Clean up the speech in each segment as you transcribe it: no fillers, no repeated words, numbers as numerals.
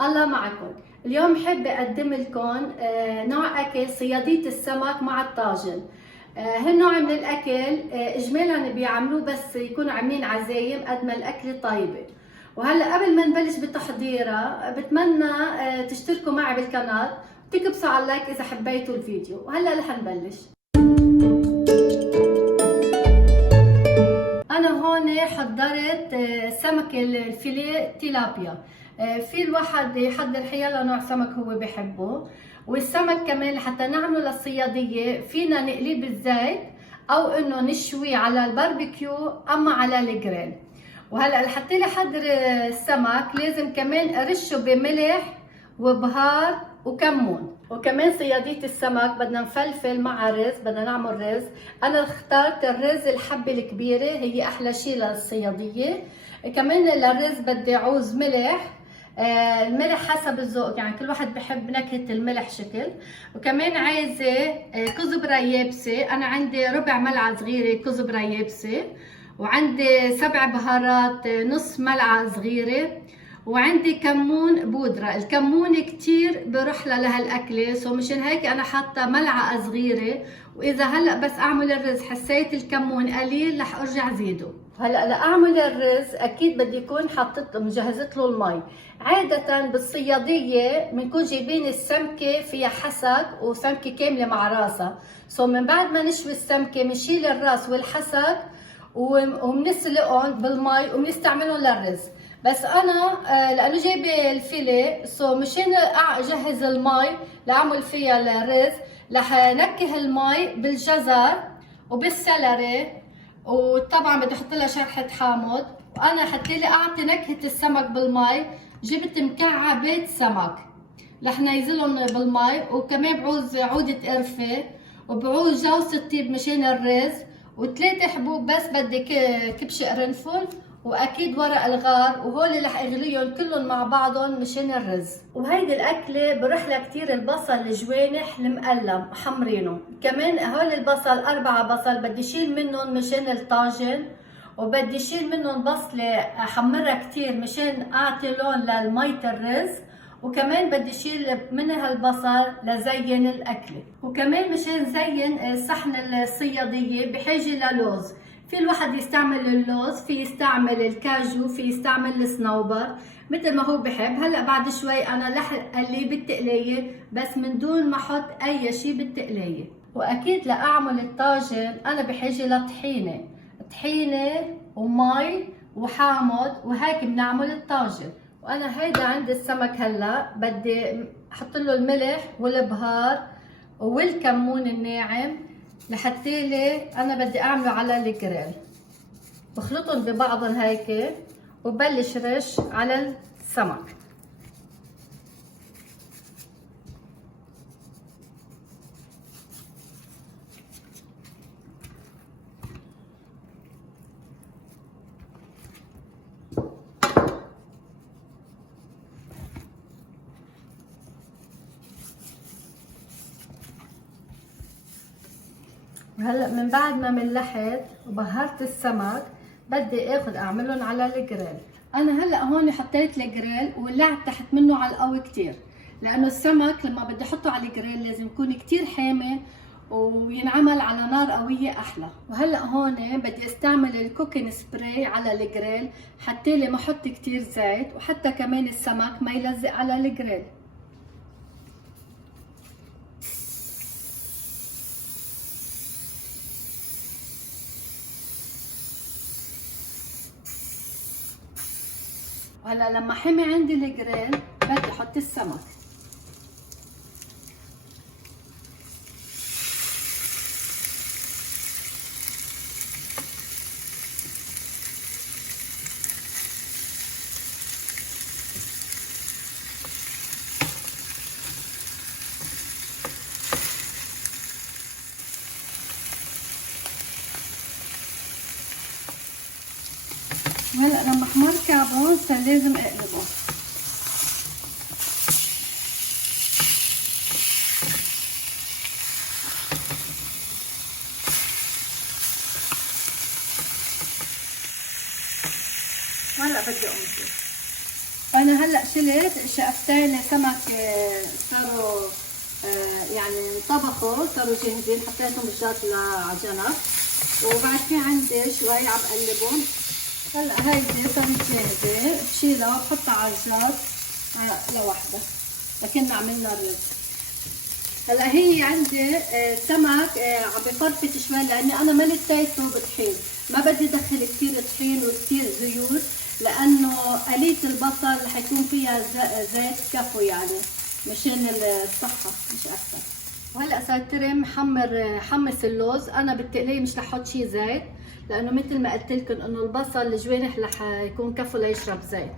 الله معكم. اليوم حابة أقدم لكم نوع أكل صيادية السمك مع الطاجن. هالنوع من الأكل إجمالا بيعملوه بس يكونوا عاملين عزايم قد ما الأكل طيبة. وهلا قبل ما نبلش بتحضيرها بتمنى تشتركوا معي بالقناة وتكبسوا على اللايك إذا حبيتوا الفيديو. وهلا رح نبلش. أنا هون حضرت سمك الفيليه تيلابيا. في الواحد يحضر حيلا نوع سمك هو بحبه، والسمك كمان لحتى نعمله للصيادية فينا نقليه بالزيت أو إنه نشويه على الباربيكيو أما على الجريل. وهلا لحتى احضر السمك لازم كمان ارشه بملح وبهار وكمون. وكمان صيادية السمك بدنا نفلفل مع رز، بدنا نعمل رز. انا اخترت الرز الحبة الكبيرة، هي احلى شيء للصيادية. كمان للرز بدي عوز ملح، الملح حسب الذوق، يعني كل واحد بحب نكهة الملح شكل. وكمان عايزة كزبرة يابسة، انا عندي ربع ملعقة صغيرة كزبرة يابسة، وعندي 7 بهارات نص ملعقة صغيرة، وعندي كمون بودرة. الكمون كتير بروح لهالأكلة، سو مشان هيك أنا حاطة ملعقة صغيرة. وإذا هلأ بس أعمل الرز حسيت الكمون قليل رح أرجع زيده. هلأ لأعمل الرز أكيد بدي يكون حطيت مجهزت له المي. عادة بالصيادية بنكون جايبين السمكة فيها حسك وسمكة كاملة مع راسها، سو من بعد ما نشوي السمكة بنشيل الراس والحسك وبنسلقهم بالمي وبنستعملهم للرز. بس انا لانه جايبه الفيليه، سو مشان اجهز المي لاعمل فيها الرز رح نكه المي بالجزر وبالسلري، وطبعا بدي احط لها شرحه حامض. وانا حتى لي اعطي نكهه السمك بالمي جبت مكعبات سمك رح نيزلهم بالمي، وكمان بعوز عوده قرفه وبعوز جوز الطيب مشان الرز، و3 حبوب بس بدي كبش قرنفل، واكيد ورق الغار، وهول رح اغليهم كلهم مع بعضهم مشان الرز. وهيدي الاكله بروح لها كثير البصل الجوانح المقلم حمرينه. كمان هول البصل 4 بصل بدي شيل منهم مشان الطاجن، وبدي شيل منهم بصله احمرها كثير مشان اعطي لون للمية الرز، وكمان بدي شيل من هالبصل لزين الاكله. وكمان مشان زين صحن الصياديه بحاجه للوز. في الواحد يستعمل اللوز، في يستعمل الكاجو، في يستعمل الصنوبر مثل ما هو بحب. هلا بعد شوي انا رح اقليه بالتقليه بس من دون ما احط اي شيء بالتقليه. واكيد لاعمل الطاجن انا بحاجه لطحينه، طحينه ومي وحامض، وهيك بنعمل الطاجن. وانا هيدا عندي السمك هلا بدي احط له الملح والبهار والكمون الناعم لحتى لي انا بدي اعمله على الجريل. بخلطهم ببعضهم هيك وبلش رش على السمك. وهلا من بعد ما ملحت وبهرت السمك بدي اخذ اعملهم على الجريل. انا هلا هون حطيت الجريل وولعت تحت منه على القوي كتير، لانه السمك لما بدي احطه على الجريل لازم يكون كتير حامي وينعمل على نار قويه احلى. وهلا هون بدي استعمل الكوكين سبراي على الجريل حتى لي ما احط كتير زيت، وحتى كمان السمك ما يلزق على الجريل. وهلا لما حمي عندي الجريل بدي احط السمك. وهلا لما احمر كعبه صار لازم اقلبه. وهلا بدي انزل. انا هلا شلت شقفتين سمك صاروا يعني انطبخوا، صاروا جاهزين، حطيتهم بالجاز على جنب، وبعد في عندي شوي عم بقلبهم. هلا هيدي صارت جاهزه، بشيلها وبحطها على الجاز لوحدها لكن عملنا الرز. هلا هي عندي سمك عم بفرفت شوي لاني انا ما لتيته بطحين، ما بدي ادخل كثير طحين وكثير زيوت لانه قلية البصل رح يكون فيها زيت كفو يعني مشان الصحة مش اكثر. وهلا صار ترم حمص اللوز. انا بالتقليه مش رح احط شي زيت لانه مثل ما قلت لكم انه البصل الجوانح رح يكون كفو ليشرب زيت.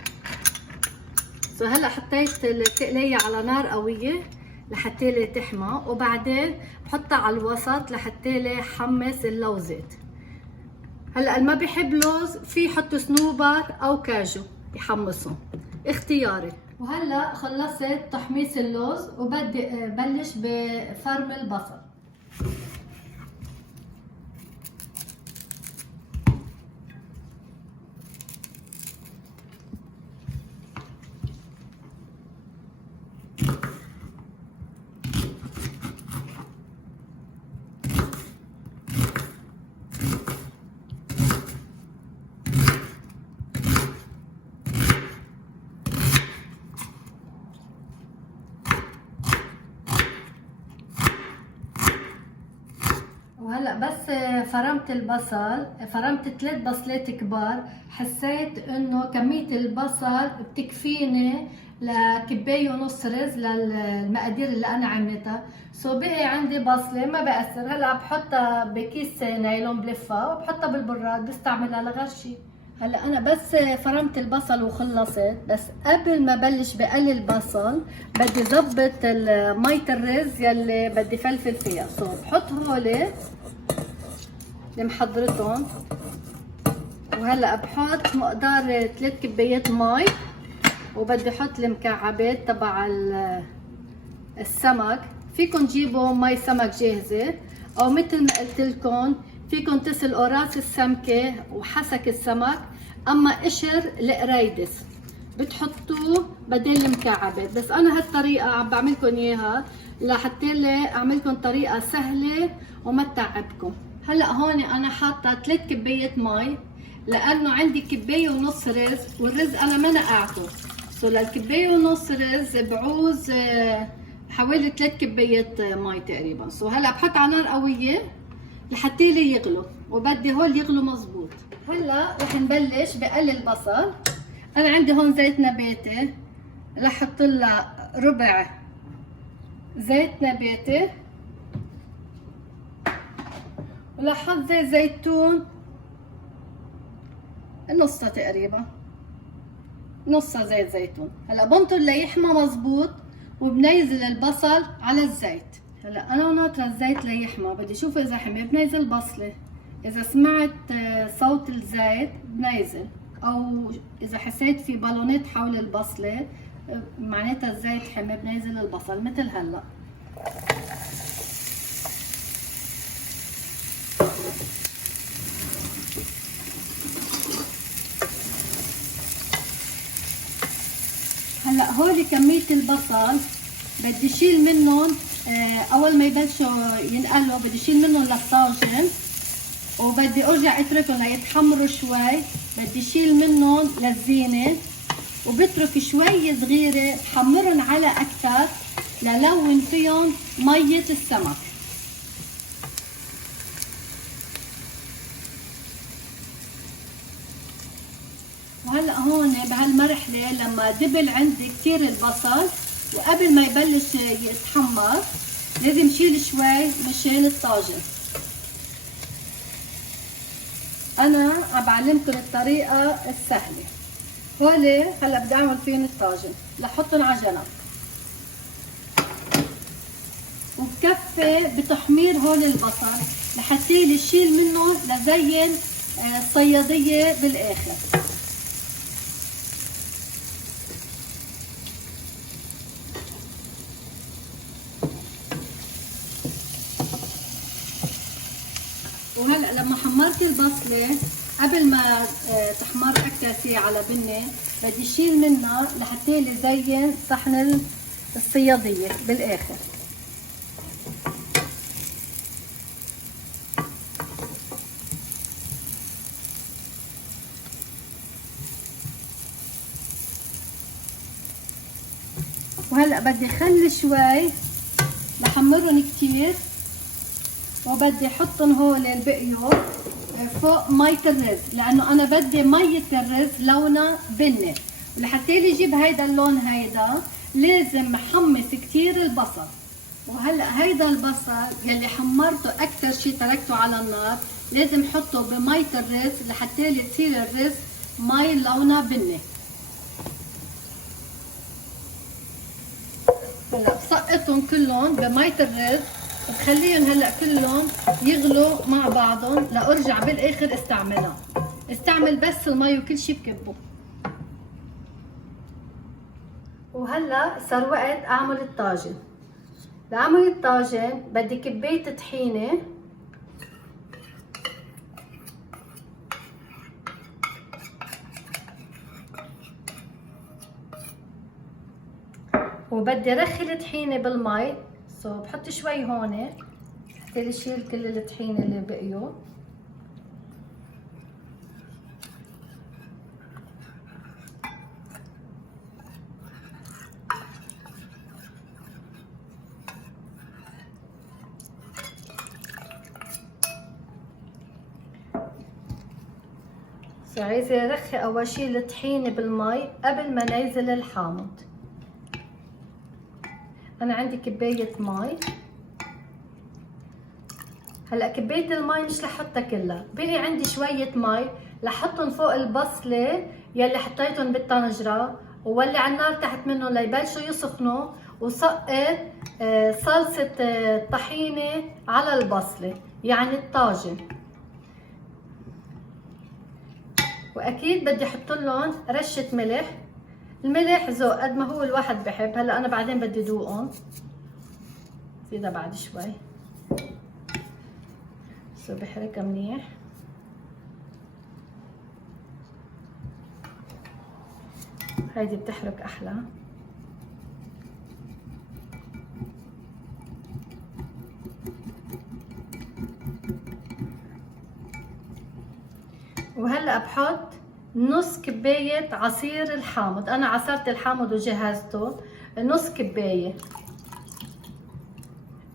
هلا حطيت التقليه على نار قويه لحتى لي تحمى، وبعدين بحطها على الوسط لحتى لي حمص اللوزات. هلا اللي ما بيحب لوز في يحط صنوبر او كاجو يحمصهم، اختياري. وهلا خلصت تحميص اللوز وبدي بلش بفرم البصل. وهلا بس فرمت البصل، فرمت 3 بصلات كبار، حسيت انه كمية البصل بتكفيني لكباية ونص رز للمقادير اللي انا عملتها. بقي عندي بصلة ما بأثر. هلا بحطها بكيس نايلون بلفها وبحطها بالبراد بستعملها لغرشي. هلا انا بس فرمت البصل وخلصت، بس قبل ما بلش بقلي البصل بدي ظبط مية الرز يلي بدي فلفل فيها. بحط هولي اللي محضرتهم، وهلا بحط مقدار 3 كبايات مي، وبدي احط المكعبات تبع السمك. فيكم تجيبوا مي سمك جاهزه او مثل ما قلت لكم فيكم تسلقوا راس السمكه وحسك السمك، اما قشر القريدس بتحطوه بدل المكعبات. بس انا هالطريقه عم بعملكم اياها لحتى اعملكم طريقه سهله وما تتعبكم. هلا هون انا حاطه 3 كبايات مي لانه عندي كبايه ونص رز، والرز انا ما نقعته. للكبايه ونص رز بعوز حوالي 3 كبايات مي تقريبا. هلا بحط على نار قويه لحتى لي يغلوا، وبدي هول يغلوا مزبوط. هلا رح نبلش بقلي البصل. انا عندي هون زيت نباتي، رح احط لها ربع زيت نباتي، ورح احط زيت زيتون نصها تقريبا، نصها زيت زيتون. هلا بنطر ليحمى مزبوط وبنيزل البصل على الزيت. هلا انا ناطره الزيت ليحمى، بدي اشوف اذا حمي بنيزل بصله، اذا سمعت صوت الزيت بنيزل، او اذا حسيت في بالونات حول البصله معناتها الزيت حمي بنيزل البصل مثل هلا. هلا هولي كمية البصل بدي شيل منهم اول ما يبلشوا ينقلوا، بدي شيل منهم للطاجن وبدي ارجع اتركهم ليتحمروا شوي. بدي شيل منهم للزينة وبترك شوي صغيرة بحمرهم على اكثر للون فيهم مية السمك. وهلا هون بهالمرحله لما دبل عندي كثير البصل وقبل ما يبلش يتحمر لازم شيل شوي مشان الطاجن. انا عم بعلمكم الطريقه السهله. هولي هلا بدي اعمل فيهم الطاجن، لحطهم على جنب وبكفي بتحمير هول البصل لحتى يشيل منه لزين صياديه بالاخر. وهلا لما حمرت البصله قبل ما تحمر اكثر شيء على بني بدي شيل منها لحتى لي زين صحن الصيادية بالاخر. وهلا بدي اخلي شوي بحمرهم كتير، وبدي احطهم هول البقيو فوق مية الرز، لانه انا بدي مية الرز لونها بني، ولحتى لي يجيب هيدا اللون هيدا لازم حمص كتير البصل. وهلا هيدا البصل يلي حمرته اكتر شي تركته على النار لازم حطه بمية الرز لحتى لي تصير الرز مي لونها بني. هلا بسقطهم كلهم بمية الرز وبخليهم هلا كلهم يغلوا مع بعضهم لارجع بالاخر استعملها. استعمل بس المي وكل شيء بكبه. وهلا صار وقت اعمل الطاجن. لاعمل الطاجن بدي كباية طحينة، وبدي رخي الطحينة بالمي، بحط شوي هون حتى يشيل كل الطحينة اللي بقيوا. عايزة ارخي اول شي الطحينة بالمي قبل ما ننزل الحامض. انا عندي كباية مي. هلا كباية المي مش لحطها كلها، بقي عندي شوية مي لحطهم فوق البصلة يلي حطيتهم بالطنجرة، وولي على النار تحت منهم ليبلشوا يسخنوا، وسقط صلصة الطحينة على البصلة يعني الطاجن. واكيد بدي احط لهم رشة ملح. الملح ذوق قد ما هو الواحد بحب. هلا انا بعدين بدي ذوقهم، زيدها بعد شوي. بحركها منيح. هيدي بتحرك احلى. وهلا بحط نص كباية عصير الحامض. انا عصرت الحامض وجهزته نص كباية،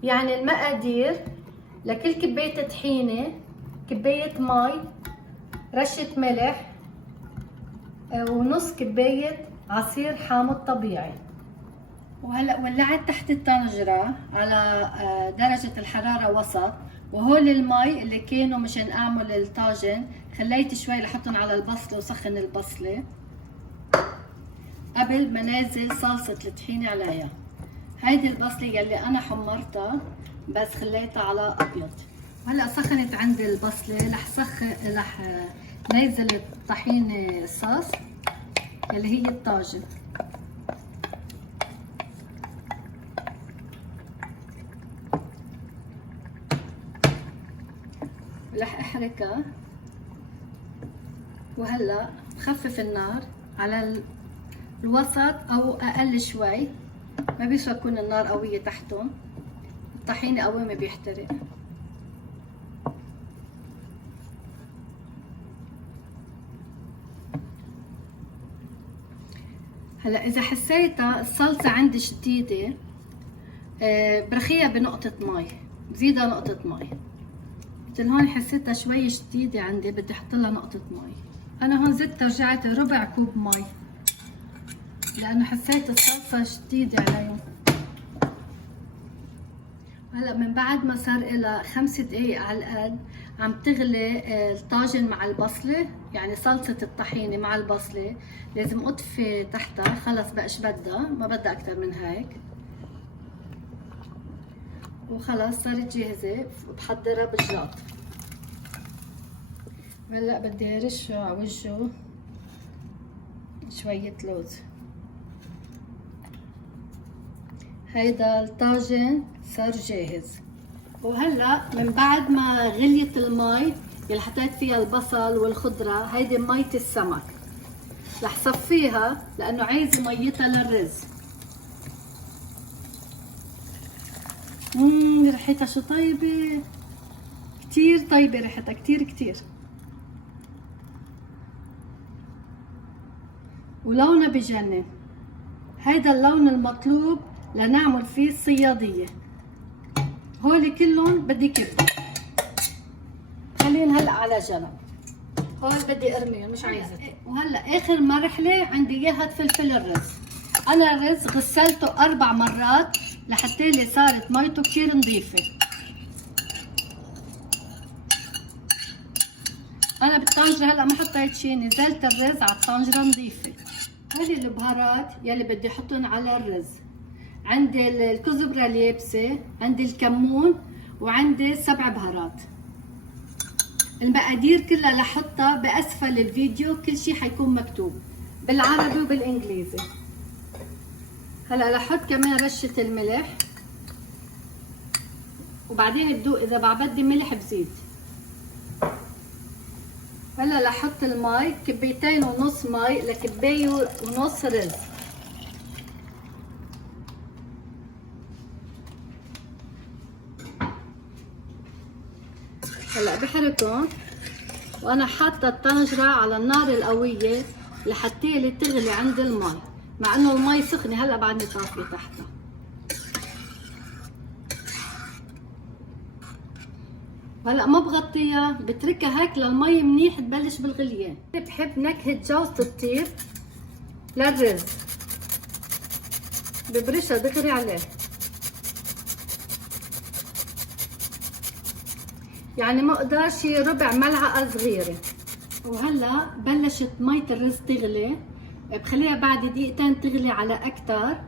يعني المقادير لكل كباية طحينة كباية مي، رشة ملح، ونص كباية عصير حامض طبيعي. وهلا ولعت تحت الطنجرة على درجة الحرارة وسط، وهول المي اللي كانوا مشان اعمل الطاجن خليت شوي لحطهم على البصلة وسخن البصلة قبل ما نازل صلصة الطحينة عليها. هيدي البصلة يلي انا حمرتها بس خليتها على ابيض. هلا سخنت عندي البصلة، رح نزل الطحينة الصوص اللي هي الطاجن. رح احركها، وهلا بخفف النار على الوسط او اقل شوي، ما بيسوى تكون النار قوية تحتهم، الطحينة قوي ما بيحترق. هلا اذا حسيتها الصلصة عندي شديدة برخيها بنقطة مي، بزيدها نقطة مي. مثل هون حسيتها شوي شديدة عندي، بدي احط لها نقطة مي. انا هون زدت رجعت ربع كوب مي لانه حسيت الصلصة شديدة علي. هلا من بعد ما صار لها 5 دقايق على القد عم تغلي الطاجن مع البصلة، يعني صلصة الطحينة مع البصلة. لازم اطفي تحتها، خلص بقش بدها، ما بدها اكتر من هيك. وخلاص صارت جاهزة، بحضرها بالجاط. هلا بدي ارش على وجهه شوية لوز. هيدا الطاجن صار جاهز. وهلا من بعد ما غليت المي اللي حطيت فيها البصل والخضرة، هيدي مية السمك. رح صفيها لانه عايزه ميتها للرز. ريحتها شو طيبه، كتير طيبه ريحتها، كتير كتير. ولونها بجنن، هيدا اللون المطلوب لنعمل فيه الصياديه. هولي كلهم بدي كبهم، خليهم هلا على جنب. هول بدي ارميهم مش عايزه. وهلا اخر مرحله عندي اياها فلفل الرز. انا الرز غسلته 4 مرات لحتى لي صارت ميته كتير نظيفه. انا بالطنجره هلا ما حطيت شي، نزلت الرز على الطنجره نظيفه. هذه البهارات يلي بدي احطهم على الرز. عندي الكزبره اليابسه، عندي الكمون، وعندي 7 بهارات. المقادير كلها لحطها باسفل الفيديو، كل شيء حيكون مكتوب بالعربي وبالانجليزي. هلا لحط كمان رشه الملح، وبعدين بدوق اذا بدي ملح بزيد. هلا لحط المي، 2.5 كوب مي لكباية ونص رز. هلا بحركهم، وانا حاطه الطنجره على النار القويه لحتى لي تغلي عند المي، مع انه المي سخنه هلا بعدني طافيه تحتها. هلا ما بغطيها، بتركها هيك للمي منيح تبلش بالغليان. بحب نكهه جوزة الطيب للرز، ببرشها دغري عليه، يعني مقدار شي ربع ملعقه صغيره. وهلا بلشت مية الرز تغلي، بخليها بعد 2 دقيقتين تغلي على اكتر،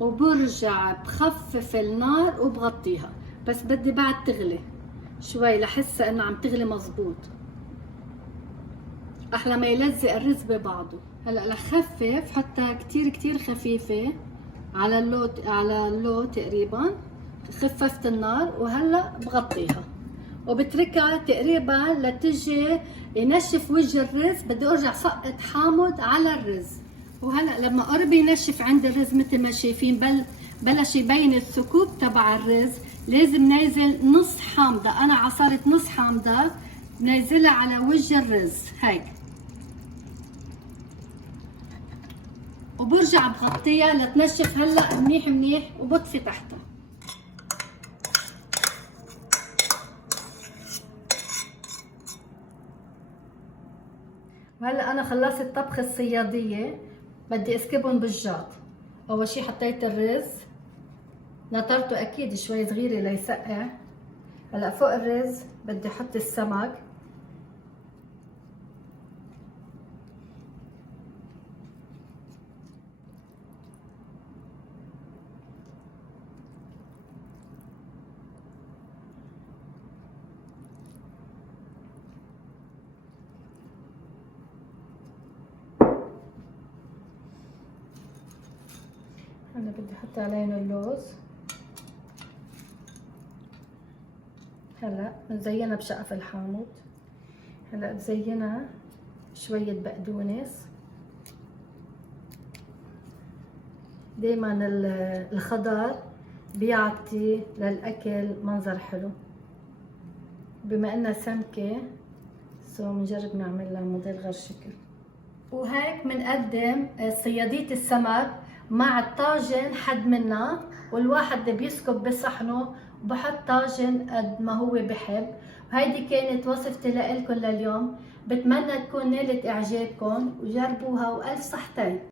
وبرجع بخفف النار وبغطيها، بس بدي بعد تغلي شوي لحسها انه عم تغلي مزبوط، احلى ما يلزق الرز ببعضه. هلا لخفف، حطها كتير خفيفه على اللو تقريبا، خففت النار. وهلا بغطيها وبتركها تقريبا لتجي ينشف وجه الرز. بدي ارجع سقط حامض على الرز. وهلا لما قرب ينشف عند الرز مثل ما شايفين بلش يبين الثقوب تبع الرز، لازم نازل نص حامضه. انا عصرت نص حامضه نازلها على وجه الرز هيك، وبرجع بغطيها لتنشف هلا منيح وبطفي تحتها. وهلا انا خلصت طبخ الصياديه، بدي اسكبهم بالجاط. اول شي حطيت الرز، نطرته اكيد شوي صغيره ليسقع. هلا فوق الرز بدي احط السمك، هلا بدي احط عليهم اللوز. هلا بنزينها بشقف الحامض. هلا بزينها شوية بقدونس. دايما الخضار بيعطي للاكل منظر حلو. بما انها سمكة بنجرب نعملها موديل غير شكل. وهيك بنقدم صيادية السمك مع الطاجن حد منا، والواحد بيسكب بصحنه وبحط طاجن قد ما هو بحب. وهيدي كانت وصفتي لكم لليوم، بتمنى تكون نالت اعجابكم وجربوها، والف صحتين.